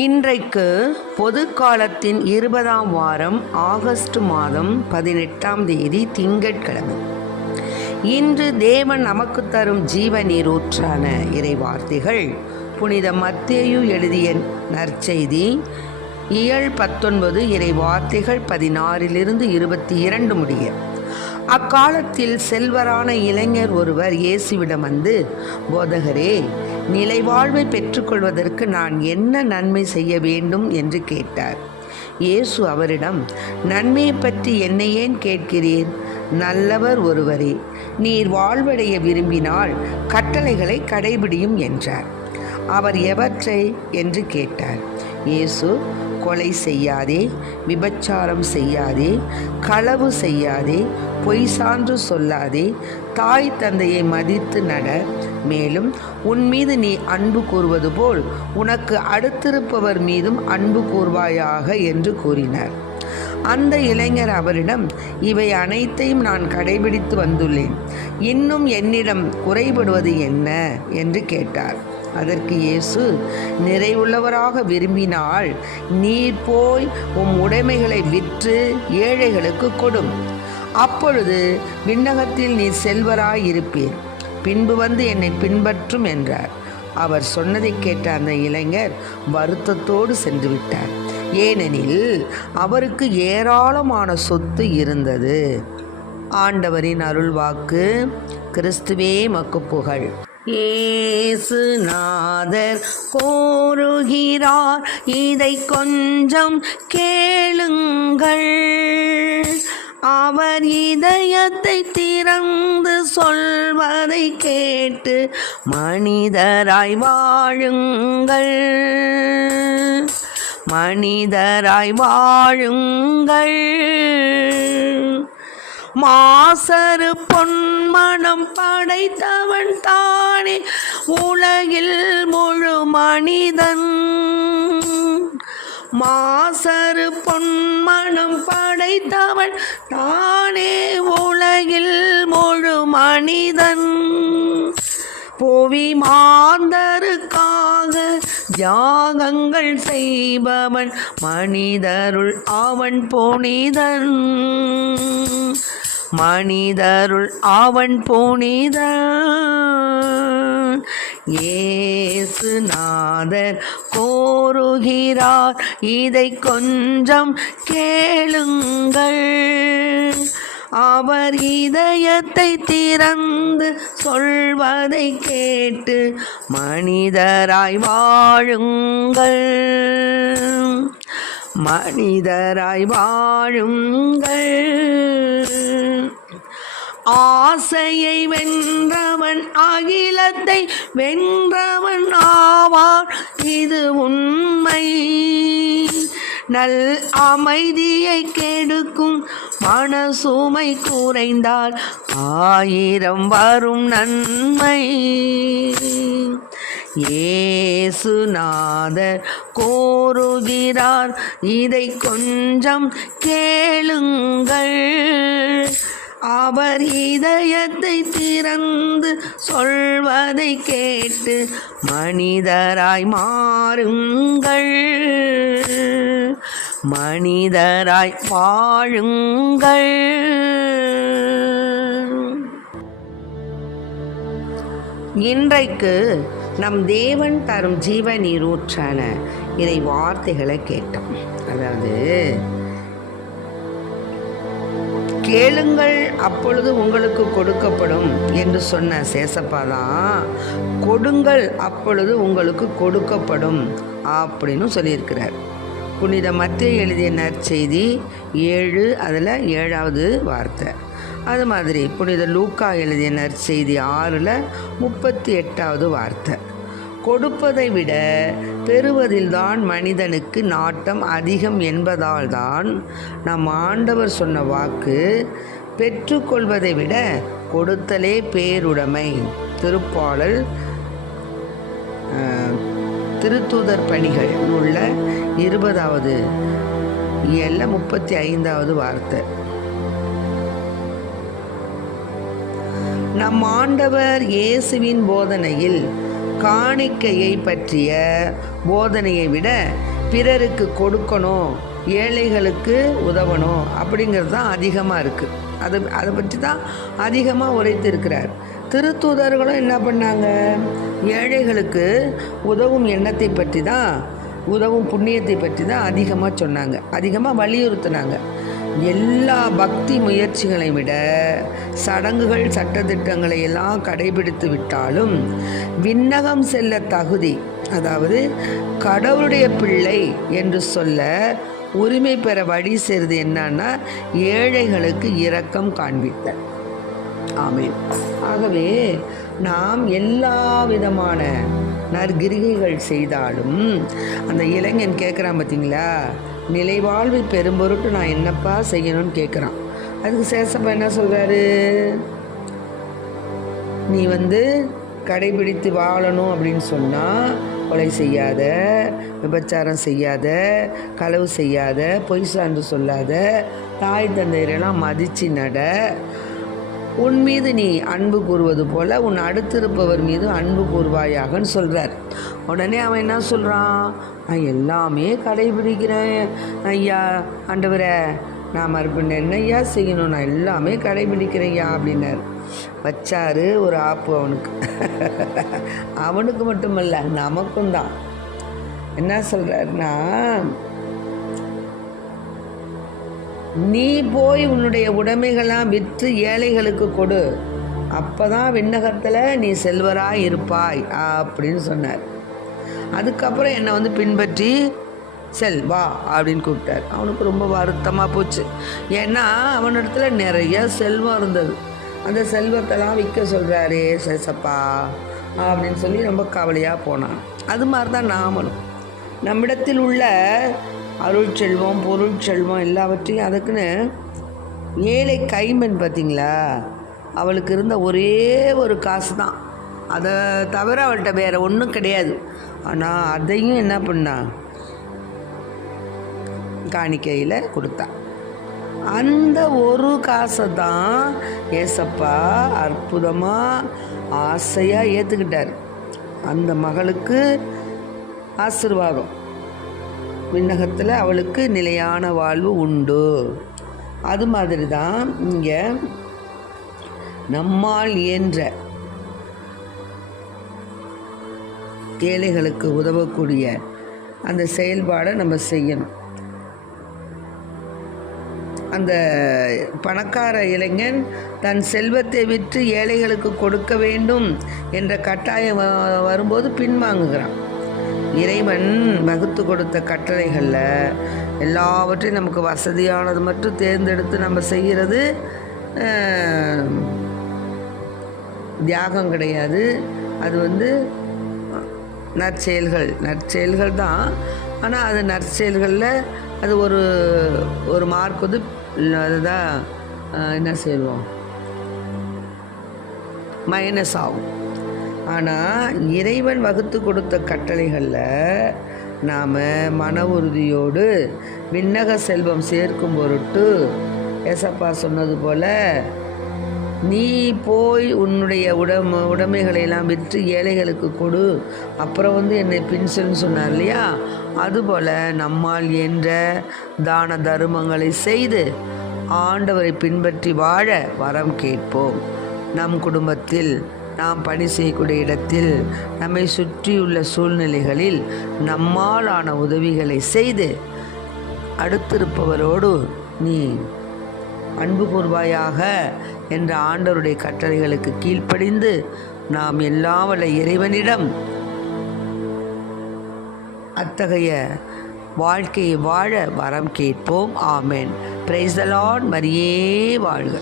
இன்றைக்கு பொது காலத்தின் 20ஆம் வாரம் ஆகஸ்ட் மாதம் 18ஆம் தேதி திங்கட்கிழமை. இன்று தேவன் நமக்கு தரும் ஜீவ நீரூற்றான இறைவார்த்தைகள் புனித மத்தேயு எழுதிய நற்செய்தி இயல் 19 இறைவார்த்தைகள் 16 22 முடிய. அக்காலத்தில் செல்வரான இளைஞர் ஒருவர் இயேசுவிடம் வந்து, போதகரே, நிலைவாழ்வை பெற்றுக்கொள்வதற்கு நான் என்ன நன்மை செய்ய வேண்டும் என்று கேட்டார். இயேசு அவரிடம், நன்மையை பற்றி என்னை ஏன் கேட்கிறீர்? நல்லவர் ஒருவரே, நீர் வாழ்வடைய விரும்பினால் கட்டளைகளை கடைபிடியும் என்றார். அவர் எவற்றை என்று கேட்டார். இயேசு, கொலை செய்யாதே, விபச்சாரம் செய்யாதே, களவு செய்யாதே, பொய் சான்று சொல்லாதே, தாய் தந்தையை மதித்து நட, மேலும் உன் மீது நீ அன்பு கூறுவது போல் உனக்கு அடுத்திருப்பவர் மீதும் அன்பு கூர்வாயாக என்று கூறினார். அந்த இளைஞர் அவரிடம், இவை அனைத்தையும் நான் கடைபிடித்து வந்துள்ளேன், இன்னும் என்னிடம் குறைபடுவது என்ன என்று கேட்டார். அதற்கு இயேசு, நிறைவுள்ளவராக விரும்பினால் நீர் போய் உம் உடைமைகளை விற்று ஏழைகளுக்கு கொடும், அப்பொழுது விண்ணகத்தில் நீ செல்வராயிருப்பீர், பின்பு வந்து என்னை பின்பற்றும் என்றார். அவர் சொன்னதை கேட்ட அந்த இளைஞர் வருத்தத்தோடு சென்று விட்டார். ஏனெனில் அவருக்கு ஏராளமான சொத்து இருந்தது. ஆண்டவரின் அருள்வாக்கு. கிறிஸ்துவே மக்கு புகழ். இயேசுநாதர் கோருகிறார், இதை கொஞ்சம் கேளுங்கள். அவர் இதயத்தை திறந்து சொல்வதை கேட்டு மனிதராய் வாழுங்கள், மனிதராய் வாழுங்கள். மாசறு பொன்மனம் படைத்தவன் தானே உலகில் முழு மனிதன். மாசறு பொன்மனம் படைத்தவன் தானே உலகில் முழு மனிதன். புவி மாந்தருக்காக தியாகங்கள் செய்பவன், மனிதருள் அவன் புனிதன், மனிதருள் அவன் புனிதன். இயேசுநாதர் கோருகிறார், இதை கொஞ்சம் கேளுங்கள். அவர் இதயத்தை திறந்து சொல்வதை கேட்டு மனிதராய் வாழுங்கள், மனிதராய் வாழுங்கள். ஆசையை வென்றவன் அகிலத்தை வென்றவன் ஆவார், இது உண்மை. நல் அமைதியை கெடுக்கும் மனசுமை குறைந்தால் 1000 வரும் நன்மை. இயேசுநாதர் கோருகிறார், இதை கொஞ்சம் கேளுங்கள். அவர் இதயத்தை திறந்து சொல்வதை கேட்டு மனிதராய் மாறுங்கள், மனிதராய் வாழுங்கள். இன்றைக்கு நம் தேவன் தரும் ஜீவ நீரூற்றான இறை வார்த்தைகளை கேட்டோம். அதாவது, கேளுங்கள் அப்பொழுது உங்களுக்கு கொடுக்கப்படும் என்று சொன்ன சேசப்பா தான் கொடுங்கள் அப்பொழுது உங்களுக்கு கொடுக்கப்படும் அப்படின்னு சொல்லியிருக்கிறார். புனித மத்தேயு எழுதிய நற்செய்தி 7 அதில் 7வது வார்த்தை. அது மாதிரி புனித லூக்கா எழுதிய நற்செய்தி 6 38வது வார்த்தை. கொடுப்பதை விட பெறுவதில்தான் மனிதனுக்கு நாட்டம் அதிகம் என்பதால் தான் நம் ஆண்டவர் சொன்ன வாக்கு, பெற்றுக்கொள்வதை விட கொடுத்தலே பேருடைமை. திருப்பாடல் திருத்தூதர் பணிகள் உள்ள 20வது இயல்ல 35வது வார்த்தை. நம் ஆண்டவர் இயேசுவின் போதனையில் காணிக்கையை பற்றிய போதனையை விட பிறருக்கு கொடுக்கணும், ஏழைகளுக்கு உதவணும் அப்படிங்கிறது தான் அதிகமாக இருக்குது. அதை பற்றி தான் அதிகமாக உரைத்திருக்கிறார். திருத்தூதர்களும் என்ன பண்ணாங்க, ஏழைகளுக்கு உதவும் எண்ணத்தை பற்றி தான், உதவும் புண்ணியத்தை பற்றி தான் அதிகமாக சொன்னாங்க, அதிகமாக வலியுறுத்தினாங்க. எல்லா பக்தி முயற்சிகளை விட சடங்குகள் சட்டத்திட்டங்களை எல்லாம் கடைபிடித்து விட்டாலும் விண்ணகம் செல்ல தகுதி, அதாவது கடவுளுடைய பிள்ளை என்று சொல்ல உரிமை பெற வழி செய்வது என்னன்னா ஏழைகளுக்கு இரக்கம் காண்பித்தல். ஆமென். ஆகவே நாம் எல்லா விதமான நற்கிரிகைகள் செய்தாலும் அந்த இளைஞன் கேட்குறான் பார்த்தீங்களா, நிலைவாழ்வை பெரும்பொருட்டு நான் என்னப்பா செய்யணும்னு கேட்குறான். அதுக்கு சேசப்பா என்ன சொல்கிறாரு, நீ கடைபிடித்து வாழணும் அப்படின்னு சொன்னால் கொலை செய்யாத, விபச்சாரம் செய்யாத, களவு செய்யாத, பொய் சான்று சொல்லாத, தாய் தந்தையரெல்லாம் மதித்து நட, உன் மீது நீ அன்பு கூறுவது போல் உன் அடுத்திருப்பவர் மீது அன்பு கூறுவாயாகன்னு சொல்கிறார். உடனே அவன் என்ன சொல்கிறான், நான் எல்லாமே கடைபிடிக்கிறேன் ஐயா, ஆண்டவரே நான் மறுபடியும் என்ன ஐயா செய்யணும், நான் எல்லாமே கடைபிடிக்கிறேன் ஐயா அப்படின்னார். வச்சாரு ஒரு ஆப்பு அவனுக்கு. அவனுக்கு மட்டுமல்ல நமக்கும் தான். என்ன சொல்கிறாருன்னா, நீ போய் உன்னுடைய உடைமைகளாம் விற்று ஏழைகளுக்கு கொடு, அப்போ தான் விண்ணகத்தில் நீ செல்வராக இருப்பாய் அப்படின்னு சொன்னார். அதுக்கப்புறம் என்னை பின்பற்றி செல் வா அப்படின்னு கூப்பிட்டார். அவனுக்கு ரொம்ப வருத்தமாக போச்சு. ஏன்னா அவனிடத்துல நிறைய செல்வம் இருந்தது. அந்த செல்வத்தெல்லாம் விற்க சொல்கிறாரே சேசப்பா அப்படின்னு சொல்லி ரொம்ப கவலையாக போனான். அது மாதிரி தான் நாமளும் நம்மிடத்தில் உள்ள அருள் செல்வம், பொருள் செல்வம் எல்லாவற்றையும் அதுக்குன்னு ஏழை கைம்பெண் பார்த்திங்களா, அவளுக்கு இருந்த ஒரே ஒரு காசு தான், அதை தவிர அவள்கிட்ட வேறு ஒன்றும் கிடையாது. ஆனால் அதையும் என்ன பண்ணா, காணிக்கையில் கொடுத்தா. அந்த ஒரு காசை தான் ஏசப்பா அற்புதமாக ஆசையாக ஏற்றுக்கிட்டார். அந்த மகளுக்கு ஆசீர்வாதம், விண்ணகத்தில் அவளுக்கு நிலையான வாழ்வு உண்டு. அது மாதிரி தான் இங்கே நம்மால் இயன்ற ஏழைகளுக்கு உதவக்கூடிய அந்த செயல்பாடை நம்ம செய்யணும். அந்த பணக்கார இளைஞன் தன் செல்வத்தை விற்று ஏழைகளுக்கு கொடுக்க வேண்டும் என்ற கட்டாயம் வரும்போது பின்வாங்குகிறான். இறைவன் வகுத்து கொடுத்த கட்டளைகளில் எல்லாவற்றையும் நமக்கு வசதியானது மட்டும் தேர்ந்தெடுத்து நம்ம செய்கிறது தியாகம் கிடையாது. அது நற்செயல்கள் தான். ஆனால் அது நற்செயல்களில் அது ஒரு மார்க் அதுதான் என்ன செய்வோம், மைனஸ் ஆகும். ஆனால் இறைவன் வகுத்து கொடுத்த கட்டளைகளில் நாம் மன உறுதியோடு விண்ணக செல்வம் சேர்க்கும் பொருட்டு ஏசப்பா சொன்னது போல், நீ போய் உன்னுடைய உடைமைகளையெல்லாம் விற்று ஏழைகளுக்கு கொடு, அப்புறம் என்னை பின்சல்னு சொன்னார் இல்லையா, அதுபோல் நம்மால் என்ற தான தருமங்களை செய்து ஆண்டவரை பின்பற்றி வாழ வரம் கேட்போம். நம் குடும்பத்தில், நாம் பணி செய்யக்கூடிய இடத்தில், நம்மை சுற்றியுள்ள சூழ்நிலைகளில் நம்மால் ஆன உதவிகளை செய்து அடுத்திருப்பவரோடு நீ அன்பு கூர்வாயாக என்ற ஆண்டவருடைய கட்டளைகளுக்கு கீழ்ப்படிந்து நாம் எல்லாம் வல்ல இறைவனிடம் அத்தகைய வாழ்க்கையை வாழ வரம் கேட்போம். ஆமென். Praise the Lord. மரியே வாழ்க.